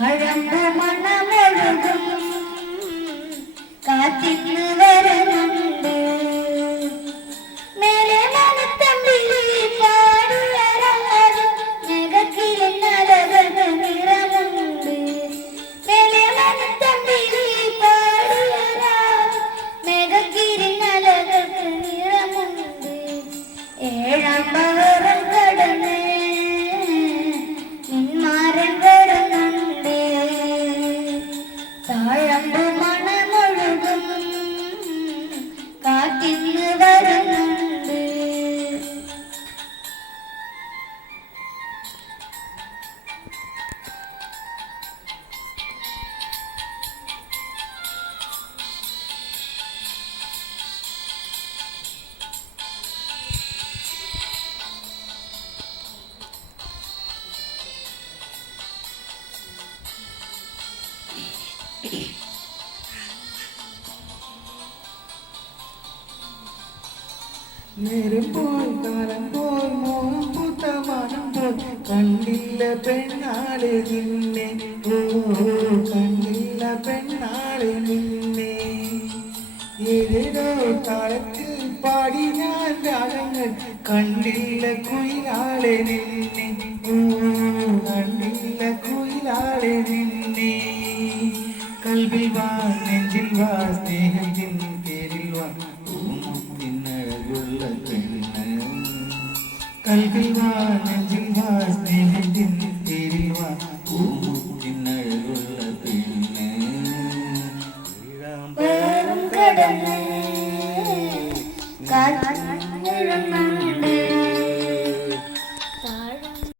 താഴമ്പു മണമൊഴുകും കാറ്റിന്ന് വരുന്നുണ്ട് മേലെ മനത്തമ്പിലി പാടുവരാകും മേഘക്കിരുന്നലകൾക്ക് നിറമുണ്ട് മേലെ മനത്തമ്പിലി പാടുവരാകും മേഘക്കിരുന്നലകൾക്ക് നിറമുണ്ട് ഏഴാം പകരം കടന്ന് നിന്മാരൻ വരുന്നുണ്ട് താഴമ്പു മണമൊഴുകും കാറ്റിന്ന് വരുന്നുണ്ട് നേരം പോയി കാലം പോയി മോഹം പൂത്ത മനം പോയി കണ്ടില്ല പെണ്ണാളെ നിന്നെ ഓ കണ്ടില്ല പെണ്ണാളെ നിന്നെ ഏതേതോ താളത്തിൽ പാടി ഞാൻ രാഗങ്ങൾ കണ്ടില്ല കുയിലാളെ നിന്നെ ഓ കണ്ടില്ല കുയിലാളെ നിന്നെ കൽവിൽ വാ നെഞ്ചിൽ വാ സ്നേഹത്തിൻ പേരിൽ വാ പൂമുത്തിനഴകുള്ള പെണ്ണ് കൽവിൽ വാ നെഞ്ചിൽ വാ സ്നേഹത്തിൻ പേരിൽ വാ പൂമുത്തിനഴകുള്ള പെണ്ണ് കടന്ന് കാറ്റിന്ന്